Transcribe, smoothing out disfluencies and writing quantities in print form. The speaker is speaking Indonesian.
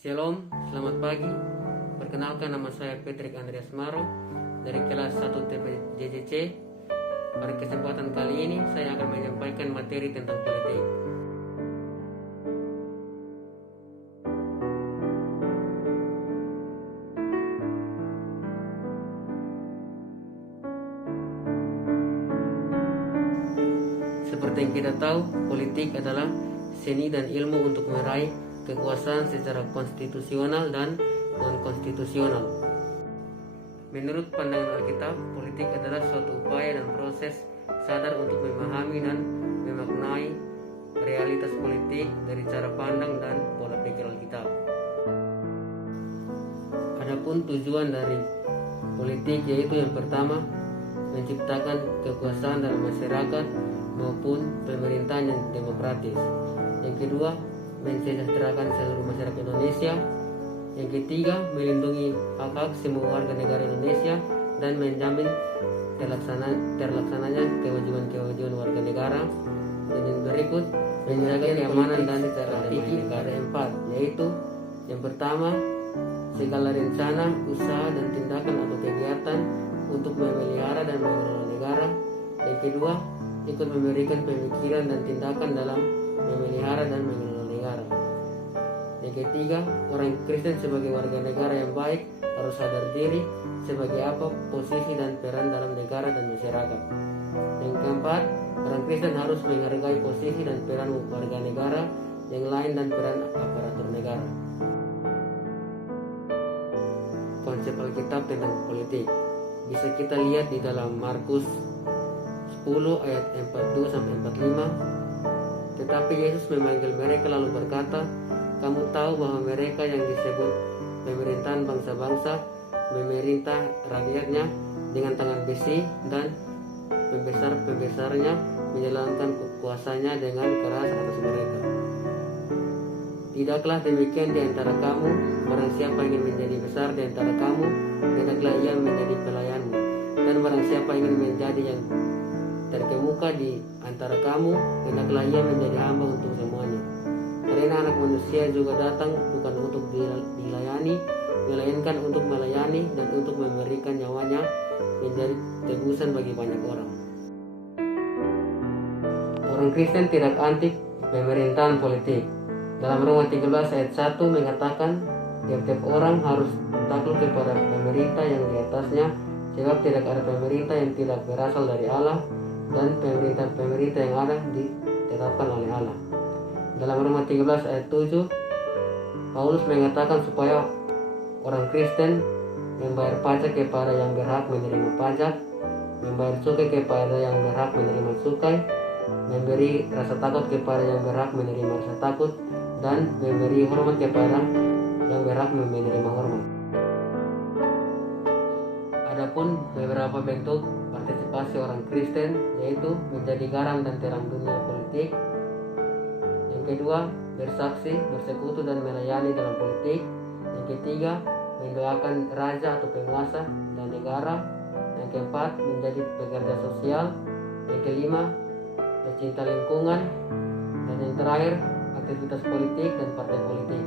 Shalom, selamat pagi. Perkenalkan, nama saya Patrick Andreas Maro dari kelas 1 TPJJC. Pada kesempatan kali ini saya akan menyampaikan materi tentang politik. Seperti yang kita tahu, politik adalah seni dan ilmu untuk meraih kekuasaan secara konstitusional dan non-konstitusional. Menurut pandangan Alkitab, politik adalah suatu upaya dan proses sadar untuk memahami dan memaknai realitas politik dari cara pandang dan pola pikir Alkitab. Adapun tujuan dari politik yaitu yang pertama, menciptakan kekuasaan dalam masyarakat maupun pemerintahan yang demokratis. Yang kedua, mensejahterakan seluruh masyarakat Indonesia. Yang ketiga, melindungi hak-hak semua warga negara Indonesia dan menjamin terlaksananya kewajiban-kewajiban warga negara. Dan yang berikut, menjaga keamanan dan strategi negara. Empat, yaitu yang pertama, segala rencana, usaha dan tindakan atau kegiatan untuk memelihara dan mengelola negara. Yang kedua, ikut memberikan pemikiran dan tindakan dalam memelihara dan mengelola negara. Yang ketiga, orang Kristen sebagai warga negara yang baik harus sadar diri sebagai apa posisi dan peran dalam negara dan masyarakat. Yang keempat, orang Kristen harus menghargai posisi dan peran warga negara yang lain dan peran aparatur negara. Konsep Alkitab tentang politik bisa kita lihat di dalam Markus 10 ayat 42 sampai 45. Tetapi Yesus memanggil mereka lalu berkata, "Kamu tahu bahwa mereka yang disebut pemerintahan bangsa-bangsa memerintah rakyatnya dengan tangan besi, dan pembesar-pembesarnya menjalankan kuasanya dengan keras atas mereka. Tidaklah demikian di antara kamu. Barang siapa ingin menjadi besar di antara kamu, hendaklah ia menjadi pelayanmu. Dan barang siapa ingin menjadi yang terkemuka di antara kamu, hendaklah ia menjadi hamba untuk semuanya. Karena Anak Manusia juga datang bukan untuk dilayani, melainkan untuk melayani dan untuk memberikan nyawanya menjadi tebusan bagi banyak orang." Orang Kristen tidak anti pemerintahan politik. Dalam Roma 13 ayat 1 mengatakan, tiap-tiap orang harus takluk kepada pemerintah yang di atasnya, sebab tidak ada pemerintah yang tidak berasal dari Allah, dan pemerintah yang ada ditetapkan oleh Allah. Dalam Roma 13 ayat 7, Paulus mengatakan supaya orang Kristen membayar pajak kepada yang berhak menerima pajak, membayar cukai kepada yang berhak menerima cukai, memberi rasa takut kepada yang berhak menerima rasa takut, dan memberi hormat kepada yang berhak menerima hormat. Adapun beberapa bentuk partisipasi orang Kristen yaitu menjadi garam dan terang dunia politik. Yang kedua, bersaksi, bersekutu dan melayani dalam politik. Yang ketiga, mendoakan raja atau penguasa dan negara. Yang keempat, menjadi pekerja sosial. Yang kelima, pecinta lingkungan. Dan yang terakhir, aktivitas politik dan partai politik.